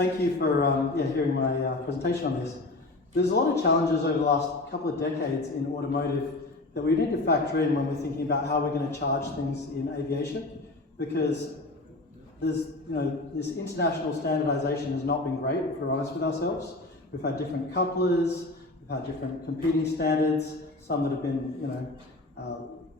Thank you for hearing my presentation on this. There's a lot of challenges over the last couple of decades in automotive that we need to factor in when we're thinking about how we're going to charge things in aviation, because there's, this international standardization has not been great, if we're honest with ourselves. We've had different couplers, we've had different competing standards, some that have been,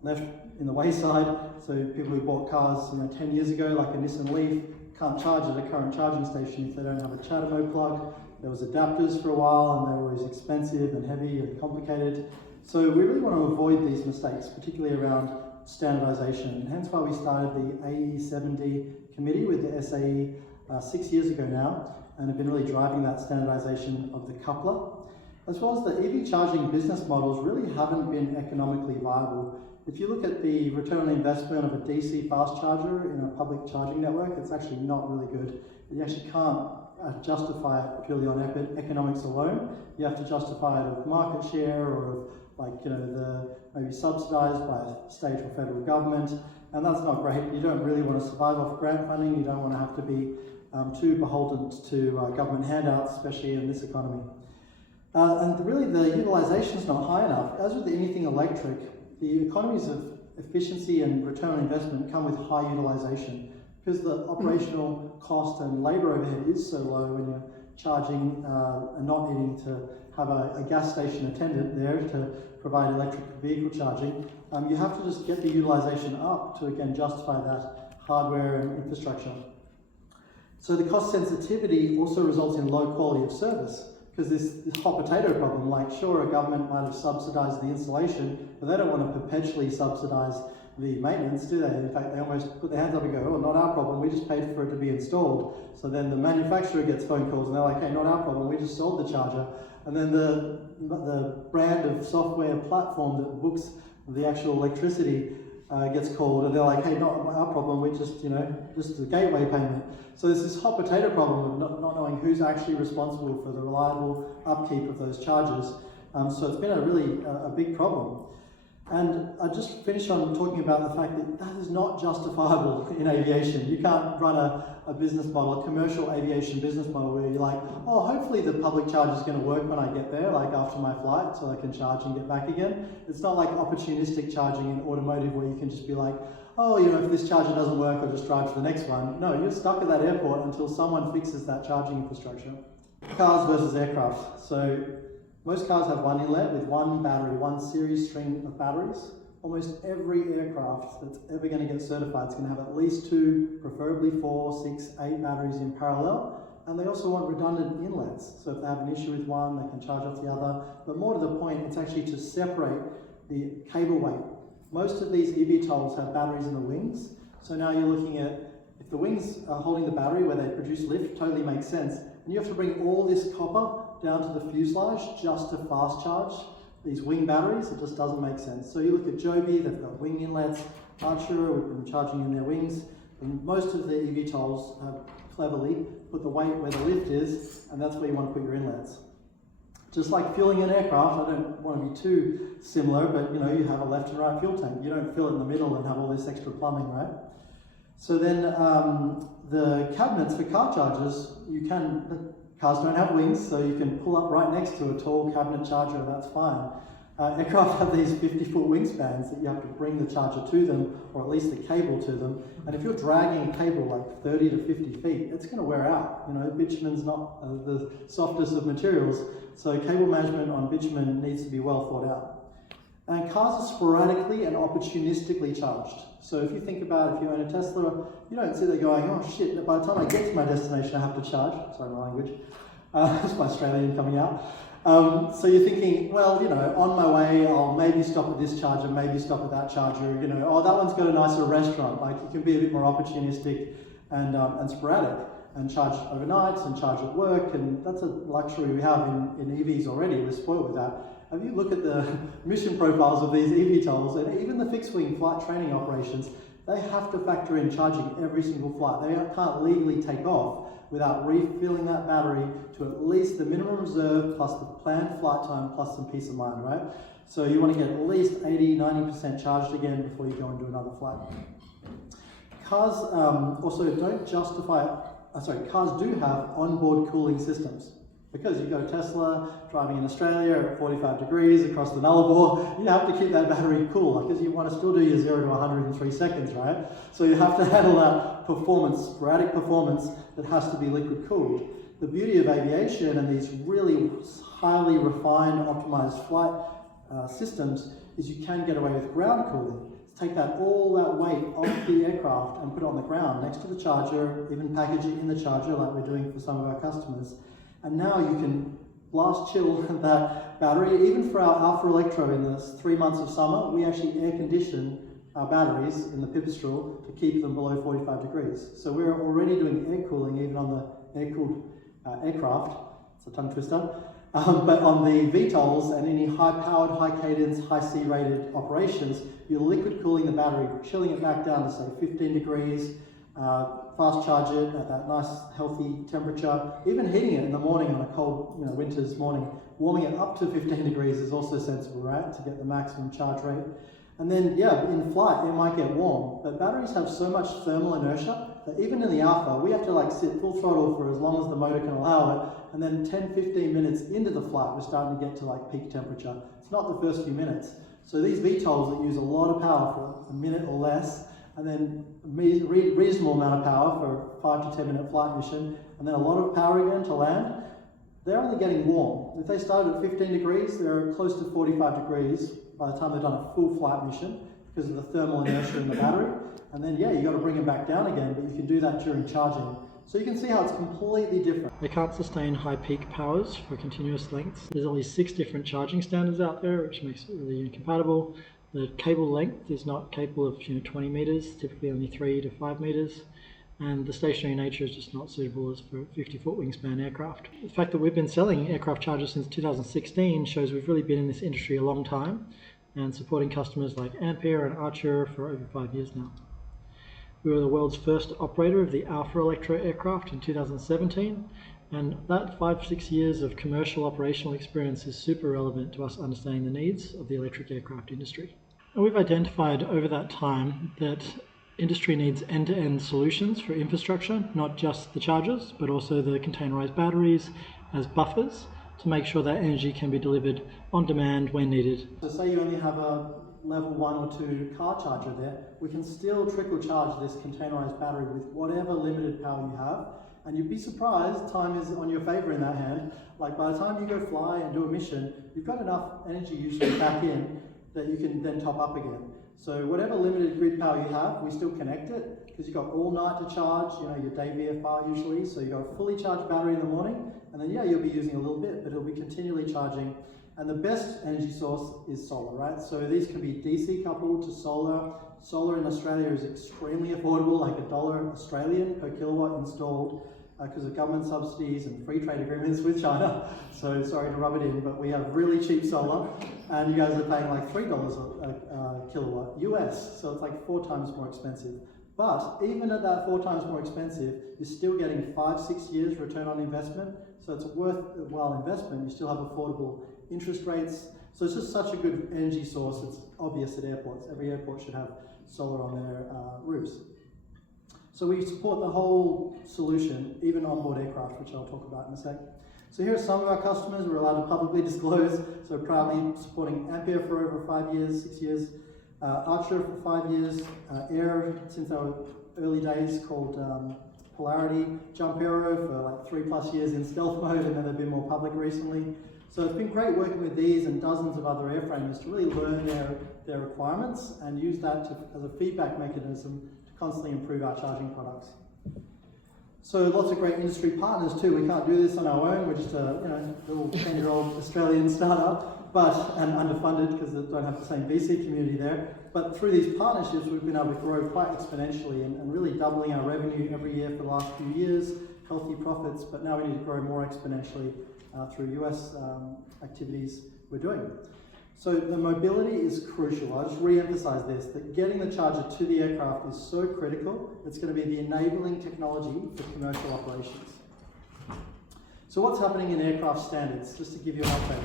left in the wayside. So people who bought cars, 10 years ago, like a Nissan Leaf, can't charge at a current charging station if they don't have a CHAdeMO plug. There was adapters for a while, and they were always expensive and heavy and complicated. So we really want to avoid these mistakes, particularly around standardization, and hence why we started the AE70 committee with the SAE 6 years ago now, and have been really driving that standardization of the coupler. As well as the EV charging business models really haven't been economically viable. If you look at the return on investment of a DC fast charger in a public charging network, it's actually not really good. You actually can't justify it purely on economics alone. You have to justify it of market share or of maybe subsidized by a state or federal government, and that's not great. You don't really want to survive off grant funding. You don't want to have to be too beholden to government handouts, especially in this economy. And really the utilization is not high enough. As with anything electric, the economies of efficiency and return on investment come with high utilization, because the operational cost and labor overhead is so low when you're charging and not needing to have a gas station attendant there to provide electric vehicle charging. You have to just get the utilization up to again justify that hardware and infrastructure. So the cost sensitivity also results in low quality of service, because this hot potato problem, like sure, a government might have subsidized the installation, but they don't want to perpetually subsidize the maintenance, do they? In fact, they almost put their hands up and go, oh, not our problem, we just paid for it to be installed. So then the manufacturer gets phone calls and they're like, hey, not our problem, we just sold the charger. And then the brand of software platform that books the actual electricity gets called, and they're like, hey, not our problem, we just, just the gateway payment. So there's this hot potato problem of not knowing who's actually responsible for the reliable upkeep of those chargers. So it's been a big problem. And I just finish on talking about the fact that that is not justifiable in aviation. You can't run a business model, a commercial aviation business model, where you're like, oh, hopefully the public charge is going to work when I get there, like after my flight, so I can charge and get back again. It's not like opportunistic charging in automotive, where you can just be like, oh, if this charger doesn't work, I'll just drive to the next one. No, you're stuck at that airport until someone fixes that charging infrastructure. Cars versus aircraft. So most cars have one inlet with one battery, one series string of batteries. Almost every aircraft that's ever going to get certified is going to have at least 2, preferably 4, 6, 8 batteries in parallel. And they also want redundant inlets. So if they have an issue with one, they can charge off the other. But more to the point, it's actually to separate the cable weight. Most of these eVTOLs have batteries in the wings. So now you're looking at, if the wings are holding the battery where they produce lift, totally makes sense. And you have to bring all this copper down to the fuselage just to fast charge these wing batteries. It just doesn't make sense. So you look at Joby, they've got wing inlets. Archer, we've been charging in their wings. And most of the eVTOLs have cleverly put the weight where the lift is, and that's where you want to put your inlets. Just like fueling an aircraft, I don't want to be too similar, but you have a left and right fuel tank. You don't fill it in the middle and have all this extra plumbing, right? So then the cabinets for car chargers, cars don't have wings, so you can pull up right next to a tall cabinet charger, and that's fine. Aircraft have these 50-foot wingspans that you have to bring the charger to them, or at least the cable to them. And if you're dragging a cable like 30 to 50 feet, it's going to wear out. Bitumen's not the softest of materials, so cable management on bitumen needs to be well thought out. And cars are sporadically and opportunistically charged. So if you think about if you own a Tesla, you don't sit there going, oh shit, by the time I get to my destination I have to charge. Sorry, my language. That's my Australian coming out. So you're thinking, well, on my way, I'll maybe stop at this charger, maybe stop at that charger, oh, that one's got a nicer restaurant. Like, you can be a bit more opportunistic and sporadic, and charge overnights and charge at work, and that's a luxury we have in EVs already. We're spoiled with that. If you look at the mission profiles of these eVTOLs, and even the fixed-wing flight training operations, they have to factor in charging every single flight. They can't legally take off without refilling that battery to at least the minimum reserve plus the planned flight time plus some peace of mind, right? So you want to get at least 80–90% charged again before you go and do another flight. Cars also don't justify cars do have onboard cooling systems. Because you've got a Tesla driving in Australia at 45 degrees across the Nullarbor, you have to keep that battery cool because you want to still do your 0 to 100 in 3 seconds, right? So you have to handle that performance, sporadic performance that has to be liquid cooled. The beauty of aviation and these really highly refined, optimized flight systems is you can get away with ground cooling. Take all that weight off the aircraft and put it on the ground next to the charger, even package it in the charger like we're doing for some of our customers. And now you can blast chill that battery. Even for our ElectroAero in the 3 months of summer, we actually air condition our batteries in the pipistrel to keep them below 45 degrees. So we're already doing air cooling even on the air-cooled aircraft. It's a tongue twister. But on the VTOLs and any high-powered, high-cadence, high-C rated operations, you're liquid cooling the battery, chilling it back down to say 15 degrees, fast charge it at that nice healthy temperature. Even heating it in the morning on a cold winter's morning, warming it up to 15 degrees is also sensible, right, to get the maximum charge rate. And then, yeah, in flight it might get warm, but batteries have so much thermal inertia that even in the alpha, we have to sit full throttle for as long as the motor can allow it, and then 10-15 minutes into the flight, we're starting to get to peak temperature. It's not the first few minutes. So these VTOLs that use a lot of power for a minute or less, and then reasonable amount of power for a 5 to 10 minute flight mission, and then a lot of power again to land, they're only getting warm. If they started at 15 degrees, they're close to 45 degrees by the time they've done a full flight mission because of the thermal inertia in the battery. And then, yeah, you've got to bring them back down again, but you can do that during charging. So you can see how it's completely different. They can't sustain high peak powers for continuous lengths. There's at least 6 different charging standards out there, which makes it really incompatible. The cable length is not capable of 20 meters, typically only 3 to 5 meters. And the stationary nature is just not suitable as for a 50-foot wingspan aircraft. The fact that we've been selling aircraft chargers since 2016 shows we've really been in this industry a long time and supporting customers like Ampere and Archer for over 5 years now. We were the world's first operator of the Alpha Electro aircraft in 2017, and that 5-6 years of commercial operational experience is super relevant to us understanding the needs of the electric aircraft industry. And we've identified over that time that industry needs end-to-end solutions for infrastructure, not just the chargers, but also the containerized batteries as buffers to make sure that energy can be delivered on demand when needed. So say you only have a level 1 or 2 car charger there, we can still trickle charge this containerized battery with whatever limited power you have. And you'd be surprised, time is on your favor in that hand. By the time you go fly and do a mission, you've got enough energy usually back in that you can then top up again. So whatever limited grid power you have, we still connect it because you've got all night to charge, your day VFR usually. So you've got a fully charged battery in the morning, and then yeah, you'll be using a little bit, but it'll be continually charging. And the best energy source is solar, right? So these can be DC coupled to solar. Solar in Australia is extremely affordable, like $1 Australian per kilowatt installed because of government subsidies and free trade agreements with China. So sorry to rub it in, but we have really cheap solar, and you guys are paying like $3 a kilowatt US, so it's like 4 times more expensive. But even at that 4 times more expensive, you're still getting 5-6 years return on investment, so it's a worthwhile investment. You still have affordable interest rates, so it's just such a good energy source. It's obvious at airports. Every airport should have solar on their roofs. So we support the whole solution, even onboard aircraft, which I'll talk about in a sec. So here are some of our customers we're allowed to publicly disclose. So proudly supporting Ampere for over 5 years, 6 years, Archer for 5 years, Air since our early days called Polarity, JumpAero for 3+ years in stealth mode, and then they've been more public recently. So it's been great working with these and dozens of other airframers to really learn their requirements and use that as a feedback mechanism to constantly improve our charging products. So lots of great industry partners too. We can't do this on our own. We're just a little 10-year-old Australian startup, and underfunded because they don't have the same VC community there. But through these partnerships, we've been able to grow quite exponentially and really doubling our revenue every year for the last few years, healthy profits, but now we need to grow more exponentially through US activities we're doing. So the mobility is crucial. I'll just re-emphasize this, that getting the charger to the aircraft is so critical. It's going to be the enabling technology for commercial operations. So what's happening in aircraft standards? Just to give you an update.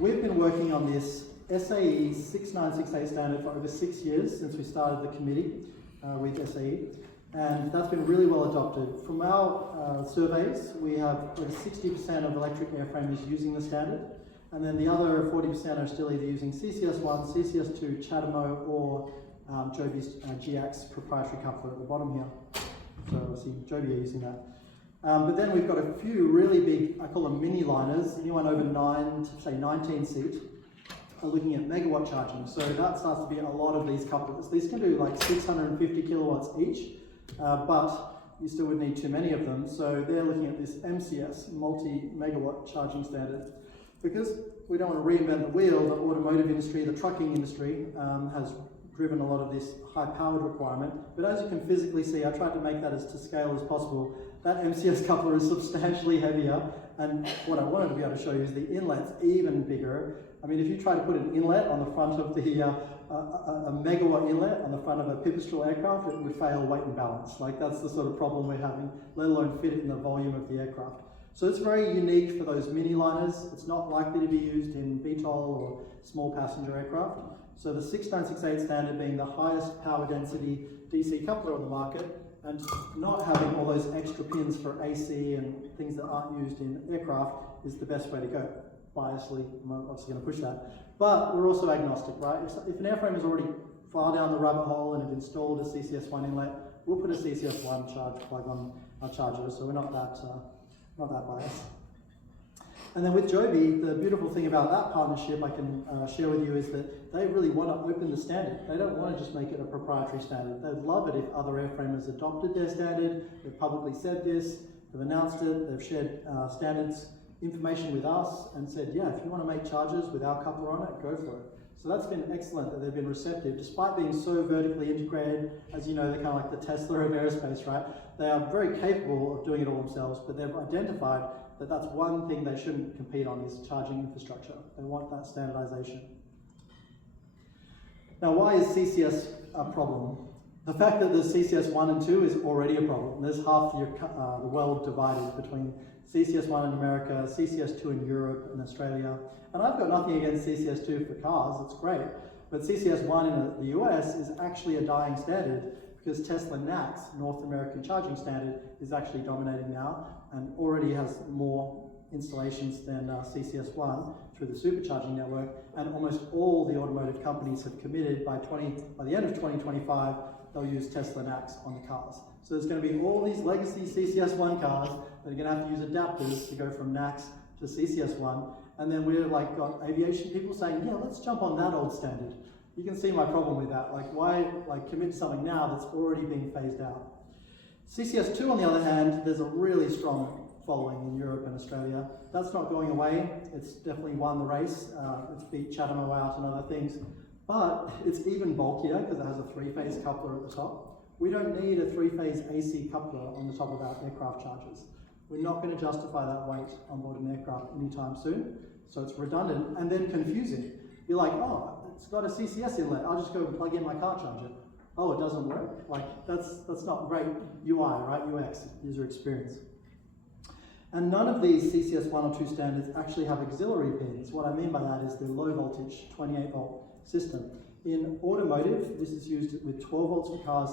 We've been working on this SAE 6968 standard for over 6 years since we started the committee with SAE. And that's been really well adopted. From our surveys, we have over 60% of electric airframers using the standard, and then the other 40% are still either using CCS1, CCS2, CHAdeMO, or Joby's GX proprietary coupler at the bottom here. So I see Joby are using that. But then we've got a few really big, I call them mini liners, anyone over 9 to say 19 seat, are looking at megawatt charging. So that starts to be a lot of these couplers. These can do like 650 kilowatts each, but you still would need too many of them. So they're looking at this MCS, multi-megawatt charging standard. Because we don't want to reinvent the wheel, the automotive industry, the trucking industry has driven a lot of this high-powered requirement. But as you can physically see, I tried to make that as to scale as possible. That MCS coupler is substantially heavier, and what I wanted to be able to show you is the inlet's even bigger. I mean, if you try to put an inlet on the front of the, a megawatt inlet on the front of a pipistrel aircraft, it would fail weight and balance. Like, that's the sort of problem we're having, let alone fit it in the volume of the aircraft. So it's very unique for those mini liners. It's not likely to be used in VTOL or small passenger aircraft. So the 6968 standard being the highest power density DC coupler on the market, and not having all those extra pins for AC and things that aren't used in aircraft is the best way to go. Biasly, I'm obviously going to push that. But we're also agnostic, right? If an airframe is already far down the rabbit hole and have installed a CCS1 inlet, we'll put a CCS1 charge plug on our charger, so we're not that biased. And then with Joby, the beautiful thing about that partnership I can share with you is that they really want to open the standard. They don't want to just make it a proprietary standard. They'd love it if other airframers adopted their standard. They've publicly said this, they've announced it, they've shared standards information with us and said, yeah, if you want to make chargers with our coupler on it, go for it. So that's been excellent that they've been receptive, despite being so vertically integrated. As you know, they're kind of like the Tesla of aerospace, right? They are very capable of doing it all themselves, but they've identified that that's one thing they shouldn't compete on is charging infrastructure. They want that standardization. Now, why is CCS a problem? The fact that there's CCS 1 and 2 is already a problem. There's half the world divided between CCS 1 in America, CCS 2 in Europe and Australia. And I've got nothing against CCS 2 for cars, it's great. But CCS 1 in the US is actually a dying standard because Tesla NACS, North American Charging Standard, is actually dominating now and already has more installations than CCS 1 through the supercharging network. And almost all the automotive companies have committed by the end of 2025, they'll use Tesla NACS on the cars. So there's going to be all these legacy CCS1 cars that are going to have to use adapters to go from NACS to CCS1. And then we're like got aviation people saying, yeah, let's jump on that old standard. You can see my problem with that. Like, why commit to something now that's already being phased out? CCS2, on the other hand, there's a really strong following in Europe and Australia. That's not going away. It's definitely won the race. It's beat CHAdeMO out and other things. But it's even bulkier because it has a three-phase coupler at the top. We don't need a three-phase AC coupler on the top of our aircraft chargers. We're not going to justify that weight on board an aircraft anytime soon. So it's redundant and then confusing. You're like, oh, it's got a CCS inlet. I'll just go and plug in my car charger. Oh, it doesn't work? Like, that's not great UI, right? UX, user experience. And none of these CCS 1 or 2 standards actually have auxiliary pins. What I mean by that is the low voltage 28 volt system. In automotive, this is used with 12 volts for cars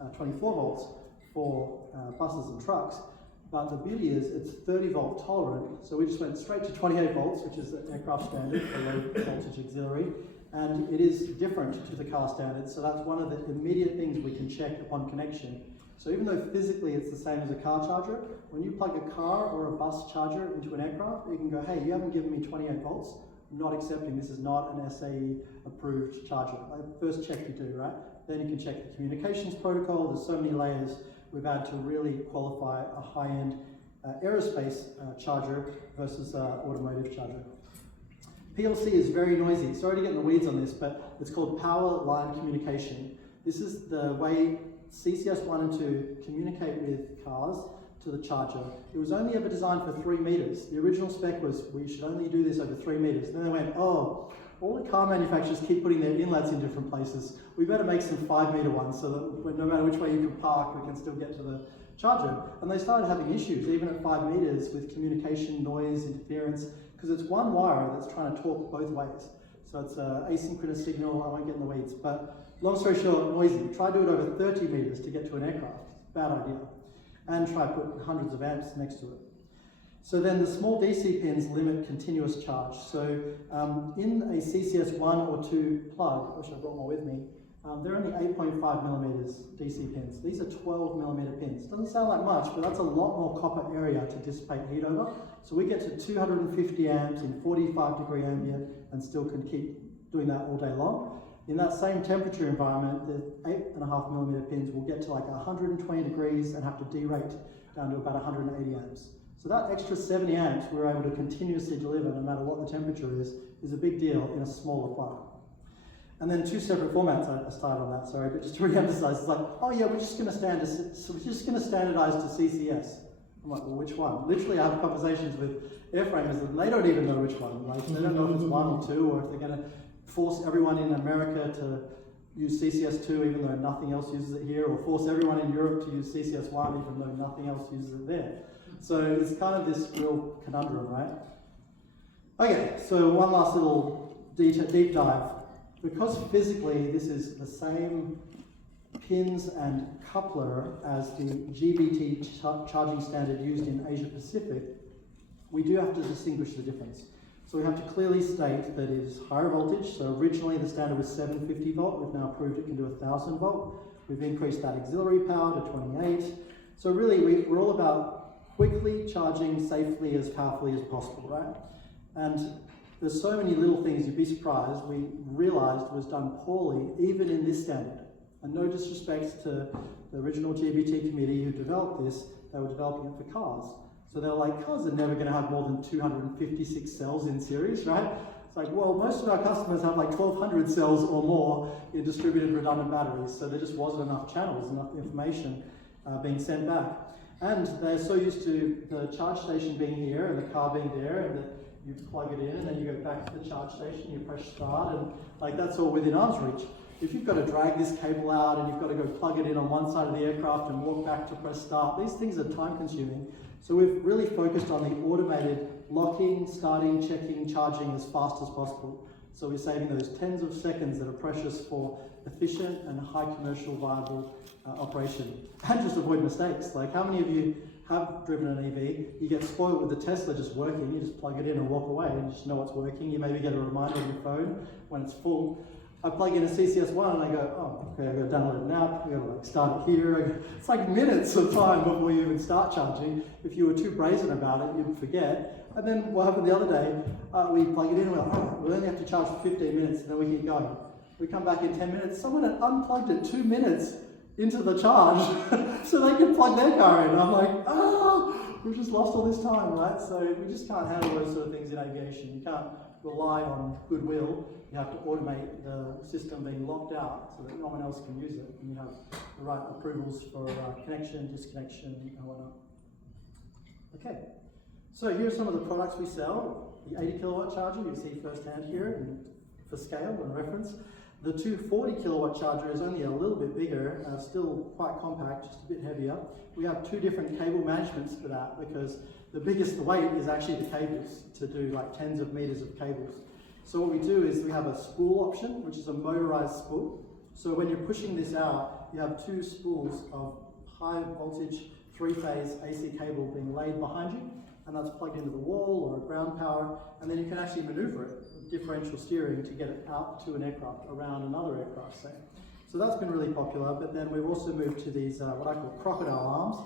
and 24 volts for buses and trucks. But the beauty is it's 30 volt tolerant, so we just went straight to 28 volts, which is the aircraft standard for low voltage auxiliary, and it is different to the car standard, so that's one of the immediate things we can check upon connection. So even though physically it's the same as a car charger, when you plug a car or a bus charger into an aircraft, you can go, hey, you haven't given me 28 volts, I'm not accepting, this is not an SAE approved charger. First check you do, right? Then you can check the communications protocol. There's so many layers we've had to really qualify a high-end aerospace charger versus automotive charger. PLC is very noisy. Sorry to get in the weeds on this, but it's called power line communication. This is the way CCS 1 and 2 communicate with cars to the charger. It was only ever designed for 3 meters. The original spec was we should only do this over 3 meters. And then they went, oh, all the car manufacturers keep putting their inlets in different places. We better make some 5 meter ones so that no matter which way you can park, we can still get to the charger. And they started having issues, even at 5 meters, with communication, noise, interference, because it's one wire that's trying to talk both ways. So it's an asynchronous signal. I won't get in the weeds, but long story short, noisy. Try to do it over 30 meters to get to an aircraft. Bad idea. And try to put hundreds of amps next to it. So then the small DC pins limit continuous charge. So in a CCS 1 or 2 plug, which I brought one with me, they're only 8.5 millimeters DC pins. These are 12 millimeter pins. Doesn't sound like much, but that's a lot more copper area to dissipate heat over. So we get to 250 amps in 45-degree ambient and still can keep doing that all day long. In that same temperature environment, the 8.5 millimeter pins will get to like 120 degrees and have to derate down to about 180 amps. So that extra 70 amps we're able to continuously deliver no matter what the temperature is a big deal in a smaller plug. And then two separate formats, I started on that, sorry, but just to re-emphasize, it's like, oh yeah, we're just going to standardize to CCS. I'm like, well, which one? Literally, I have conversations with airframers and they don't even know which one. Like, they don't know if it's 1 or 2, or if they're going to force everyone in America to use CCS 2 even though nothing else uses it here, or force everyone in Europe to use CCS 1 even though nothing else uses it there. So it's kind of this real conundrum, right? Okay, so one last little deep dive. Because physically this is the same pins and coupler as the GBT charging standard used in Asia Pacific, we do have to distinguish the difference. So we have to clearly state that it is higher voltage. So originally the standard was 750 volt. We've now proved it can do 1000 volt. We've increased that auxiliary power to 28. So really we're all about quickly charging safely as powerfully as possible, right? And there's so many little things you'd be surprised we realized was done poorly even in this standard. And no disrespect to the original GBT committee who developed this, they were developing it for cars. So they were like, cars are never going to have more than 256 cells in series, right? It's like, well, most of our customers have like 1,200 cells or more in distributed redundant batteries, so there just wasn't enough channels, enough information being sent back. And they're so used to the charge station being here and the car being there, and that you plug it in and then you go back to the charge station, you press start, and like that's all within arm's reach. If you've got to drag this cable out and you've got to go plug it in on one side of the aircraft and walk back to press start, these things are time consuming. So we've really focused on the automated locking, starting, checking, charging as fast as possible. So we're saving those tens of seconds that are precious for efficient and high commercial viable operation. And just avoid mistakes. Like, how many of you have driven an EV, you get spoiled with the Tesla just working, you just plug it in and walk away and you just know it's working. You maybe get a reminder on your phone when it's full. I plug in a CCS1 and I go, oh, okay, I've got to download an app, I've got to like start it here. It's like minutes of time before you even start charging. If you were too brazen about it, you'd forget. And then what happened the other day, we plug it in and we're like, oh, we'll only have to charge for 15 minutes and then we keep going. We come back in 10 minutes, someone had unplugged it 2 minutes into the charge so they can plug their car in. I'm like, we've just lost all this time, right? So we just can't handle those sort of things in aviation. You can't rely on goodwill. You have to automate the system being locked out so that no one else can use it. And you have the right approvals for connection, disconnection, and whatnot. Okay, so here are some of the products we sell. The 80 kilowatt charger you see firsthand here for scale and reference. The 240 kilowatt charger is only a little bit bigger, still quite compact, just a bit heavier. We have two different cable managements for that because the biggest weight is actually the cables, to do like tens of meters of cables. So what we do is we have a spool option, which is a motorized spool. So when you're pushing this out, you have two spools of high voltage 3-phase AC cable being laid behind you, and that's plugged into the wall or a ground power, and then you can actually maneuver it with differential steering to get it out to an aircraft, around another aircraft, say. So that's been really popular, but then we've also moved to these, what I call crocodile arms,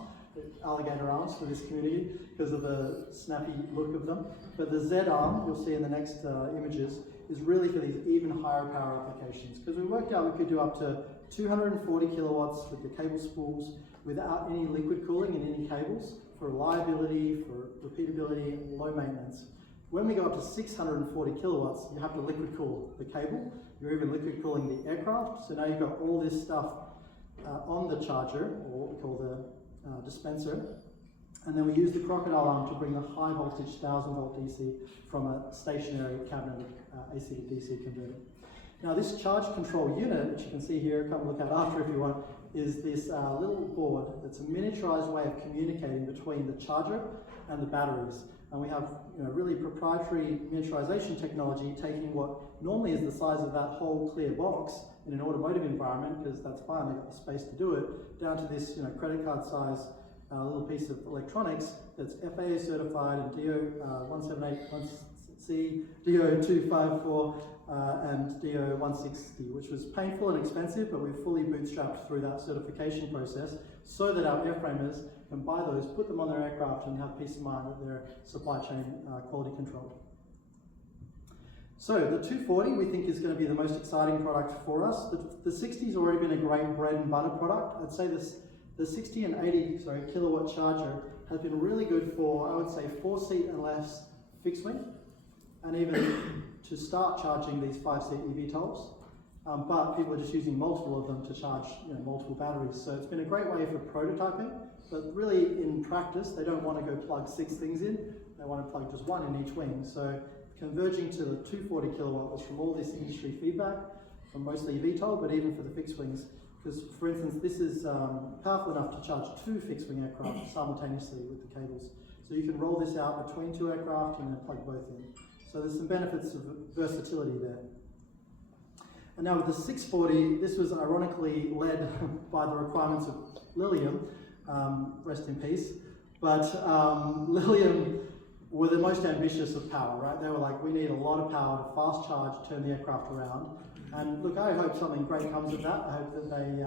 alligator arms for this community because of the snappy look of them. But the Z arm, you'll see in the next images, is really for these even higher power applications, because we worked out we could do up to 240 kilowatts with the cable spools without any liquid cooling in any cables, for reliability, for repeatability, low maintenance. When we go up to 640 kilowatts, you have to liquid cool the cable. You're even liquid cooling the aircraft. So now you've got all this stuff on the charger, or what we call the dispenser. And then we use the crocodile arm to bring the high voltage 1000 volt DC from a stationary cabinet AC to DC converter. Now this charge control unit, which you can see here, come look at after if you want, is this little board that's a miniaturized way of communicating between the charger and the batteries. And we have really proprietary miniaturization technology taking what normally is the size of that whole clear box in an automotive environment, because that's fine, they've got the space to do it, down to this credit card size little piece of electronics that's FAA certified and DO 178C, DO 254 and DO 160, which was painful and expensive, but we've fully bootstrapped through that certification process so that our airframers can buy those, put them on their aircraft and have peace of mind that their supply chain quality controlled. So the 240 we think is going to be the most exciting product for us. The 60's already been a great bread and butter product. I'd say the 60 and 80 kilowatt charger has been really good for, I would say, 4-seat and less fixed wing, and even to start charging these 5-seat eVTOLs. But people are just using multiple of them to charge multiple batteries. So it's been a great way for prototyping, but really in practice, they don't want to go plug 6 things in. They want to plug just one in each wing. So converging to the 240 kilowatt was from all this industry feedback, from mostly eVTOL, but even for the fixed wings. Because, for instance, this is powerful enough to charge 2 fixed-wing aircraft simultaneously with the cables. So you can roll this out between 2 aircraft and then plug both in. So there's some benefits of versatility there. And now with the 640, this was ironically led by the requirements of Lilium, rest in peace. But Lilium were the most ambitious of power, right? They were like, we need a lot of power to fast charge, turn the aircraft around. And look, I hope something great comes of that. I hope that they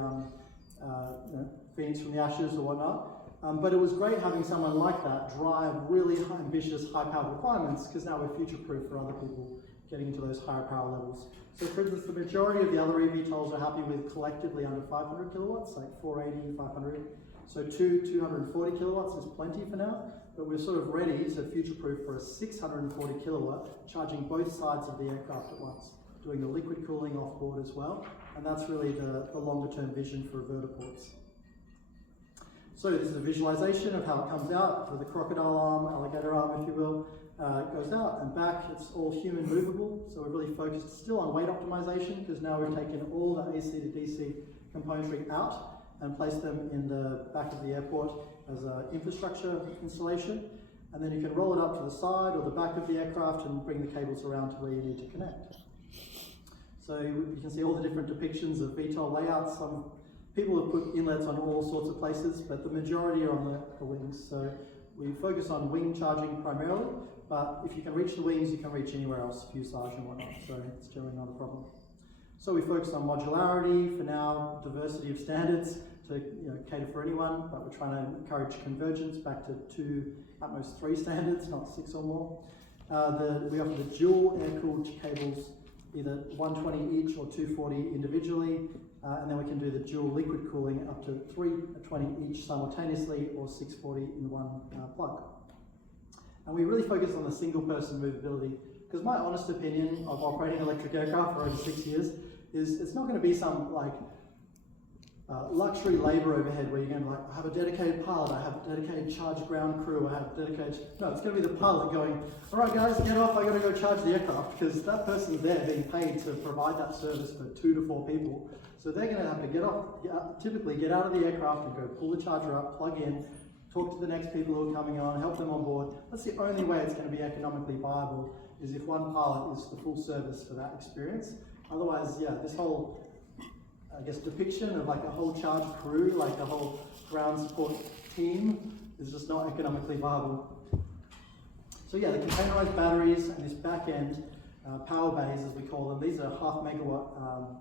phoenix from the ashes or whatnot. But it was great having someone like that drive really ambitious, high-powered requirements, because now we're future-proof for other people getting into those higher power levels. So for instance, the majority of the other eVTOLs are happy with collectively under 500 kilowatts, like 480, 500. So 240 kilowatts is plenty for now, but we're sort of ready to future-proof for a 640 kilowatt, charging both sides of the aircraft at once, doing the liquid cooling off board as well, and that's really the longer-term vision for vertiports. So this is a visualization of how it comes out with the crocodile arm, alligator arm, if you will. It goes out and back. It's all human movable, so we're really focused still on weight optimization, because now we've taken all the AC to DC componentry out and placed them in the back of the airport as an infrastructure installation. And then you can roll it up to the side or the back of the aircraft and bring the cables around to where you need to connect. So you can see all the different depictions of VTOL layouts. Some people have put inlets on all sorts of places, but the majority are on the wings. So we focus on wing charging primarily, but if you can reach the wings, you can reach anywhere else, fuselage and whatnot, so it's generally not a problem. So we focus on modularity for now, diversity of standards to cater for anyone, but we're trying to encourage convergence back to 2, at most 3 standards, not 6 or more. We offer the dual air-cooled cables, either 120 each or 240 individually, and then we can do the dual liquid cooling up to 320 each simultaneously, or 640 in one plug. And we really focus on the single-person movability, because my honest opinion of operating electric aircraft for over 6 years is it's not going to be some luxury labor overhead where you're going to I have a dedicated pilot, I have a dedicated charge ground crew, I have a dedicated... No, it's going to be the pilot going, all right guys, get off, I got to go charge the aircraft, because that person's there being paid to provide that service for 2 to 4 people. So they're going to have to get off, typically get out of the aircraft and go pull the charger up, plug in, talk to the next people who are coming on, help them on board. That's the only way it's going to be economically viable, is if one pilot is the full service for that experience. Otherwise, yeah, this whole, I guess, depiction of like a whole charge crew, like a whole ground support team, is just not economically viable. So yeah, the containerized batteries and this back end power bays, as we call them, these are 0.5 megawatt,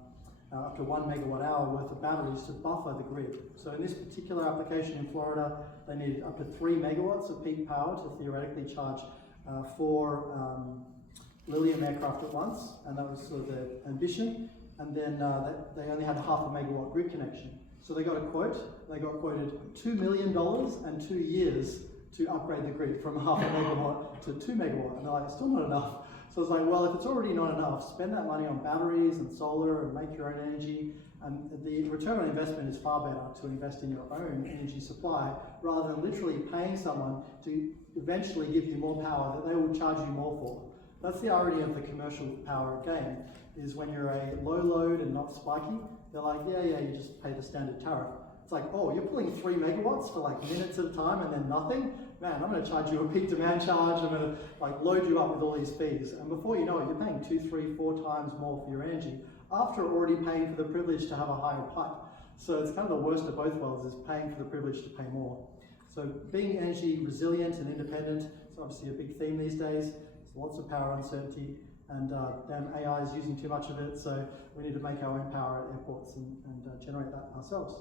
up to 1 megawatt hour worth of batteries to buffer the grid. So in this particular application in Florida, they needed up to 3 megawatts of peak power to theoretically charge 4 Lilium aircraft at once, and that was sort of their ambition. And then they only had a 0.5 megawatt grid connection. So they got a quote. They got quoted $2 million and 2 years to upgrade the grid from 0.5 megawatt to 2 megawatt. And they're like, it's still not enough. So it's like, well, if it's already not enough, spend that money on batteries and solar and make your own energy. And the return on investment is far better to invest in your own energy supply rather than literally paying someone to eventually give you more power that they will charge you more for. That's the irony of the commercial power game, is when you're a low load and not spiky, they're like, yeah, you just pay the standard tariff. It's like, oh, you're pulling 3 megawatts for like minutes at a time and then nothing? Man, I'm going to charge you a peak demand charge. I'm going to like load you up with all these fees. And before you know it, you're paying 2, 3, 4 times more for your energy after already paying for the privilege to have a higher pipe. So it's kind of the worst of both worlds, is paying for the privilege to pay more. So being energy resilient and independent is obviously a big theme these days. There's lots of power uncertainty, and damn AI is using too much of it, so we need to make our own power at airports and generate that ourselves.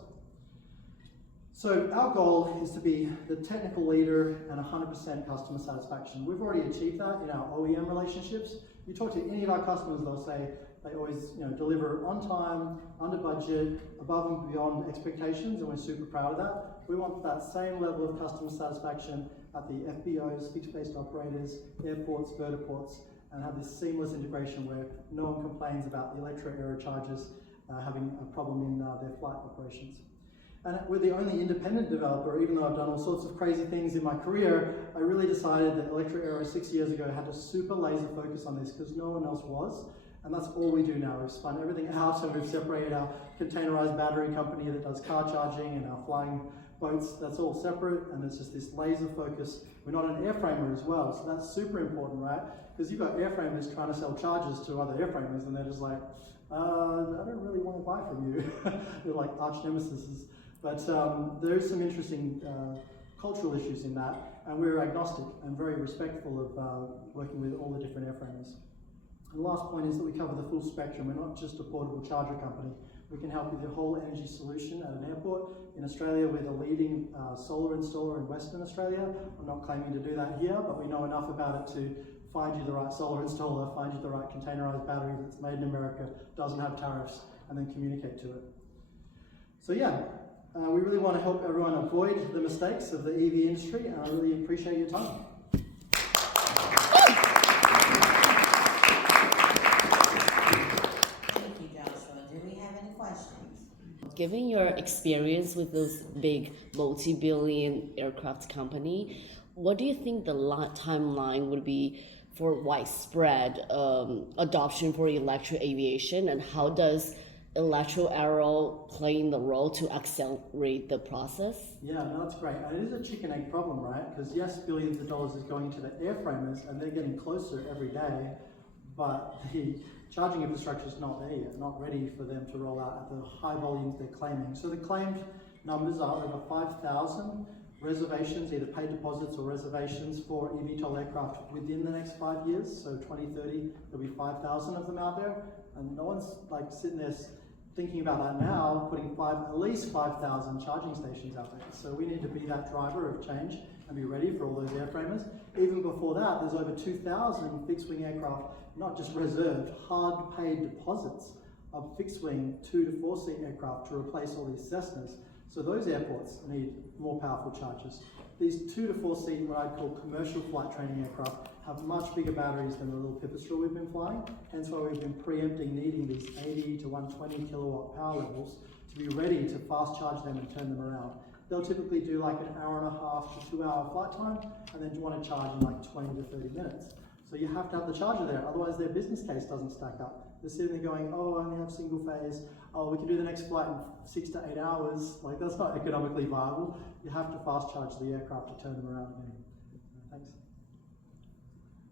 So our goal is to be the technical leader and 100% customer satisfaction. We've already achieved that in our OEM relationships. You talk to any of our customers, they'll say they always deliver on time, under budget, above and beyond expectations, and we're super proud of that. We want that same level of customer satisfaction at the FBOs, fixed-based operators, airports, vertiports, and have this seamless integration where no one complains about the ElectroAero chargers having a problem in their flight operations. And we're the only independent developer, even though I've done all sorts of crazy things in my career. I really decided that ElectroAero 6 years ago had a super laser focus on this because no one else was. And that's all we do now. We've spun everything out and we've separated our containerized battery company that does car charging and our flying boats. That's all separate, and it's just this laser focus. We're not an airframer as well, so that's super important, right? Because you've got airframers trying to sell chargers to other airframers, and they're just like, I don't really want to buy from you. They're like arch nemesis. But there is some interesting cultural issues in that, and we're agnostic and very respectful of working with all the different airframers. And the last point is that we cover the full spectrum. We're not just a portable charger company. We can help with your whole energy solution at an airport. In Australia, we're the leading solar installer in Western Australia. I'm not claiming to do that here, but we know enough about it to find you the right solar installer, find you the right containerized battery that's made in America, doesn't have tariffs, and then communicate to it. So yeah, we really want to help everyone avoid the mistakes of the EV industry, and I really appreciate your time. Given your experience with those big multi-billion aircraft company, what do you think the timeline would be for widespread adoption for electric aviation, and how does ElectroAero play in the role to accelerate the process? Yeah, no, that's great. And it is a chicken egg problem, right? Because yes, billions of dollars is going to the airframers and they're getting closer every day, but the charging infrastructure is not there yet, not ready for them to roll out at the high volumes they're claiming. So the claimed numbers are over 5,000 reservations, either paid deposits or reservations for eVTOL aircraft within the next 5 years. So 2030, there'll be 5,000 of them out there. And no one's like sitting there thinking about that now, putting at least 5,000 charging stations out there. So we need to be that driver of change and be ready for all those airframers. Even before that, there's over 2,000 fixed-wing aircraft, not just reserved, hard paid deposits of fixed-wing 2 to 4 seat aircraft to replace all these Cessnas. So those airports need more powerful chargers. These 2 to 4 seat, what I'd call commercial flight training aircraft, have much bigger batteries than the little pipistrel we've been flying, hence why we've been preempting needing these 80 to 120 kilowatt power levels to be ready to fast charge them and turn them around. They'll typically do like an hour and a half to 2 hour flight time, and then want to charge in like 20 to 30 minutes. So you have to have the charger there, otherwise their business case doesn't stack up. They're sitting there going, oh, I only have single phase, oh, we can do the next flight in 6 to 8 hours. Like, that's not economically viable. You have to fast charge the aircraft to turn them around again. Thanks.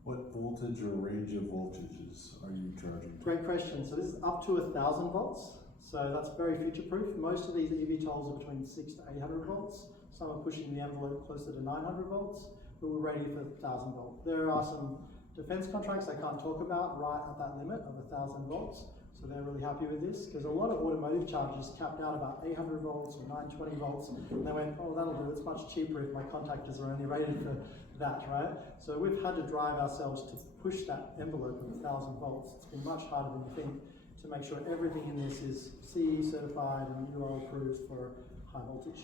What voltage or range of voltages are you charging? Great question. So this is up to 1,000 volts. So that's very future-proof. Most of these eVTOLs are between 600 to 800 volts. Some are pushing the envelope closer to 900 volts, but we're ready for 1,000 volts. There are some defense contracts I can't talk about right at that limit of 1,000 volts. So they're really happy with this, because a lot of automotive chargers capped out about 800 volts or 920 volts, and they went, oh, that'll do, it's much cheaper if my contactors are only rated for that, right? So we've had to drive ourselves to push that envelope of 1,000 volts. It's been much harder than you think to make sure everything in this is CE certified and UL approved for high voltage.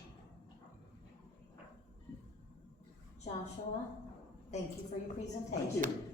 Joshua, thank you for your presentation. Thank you.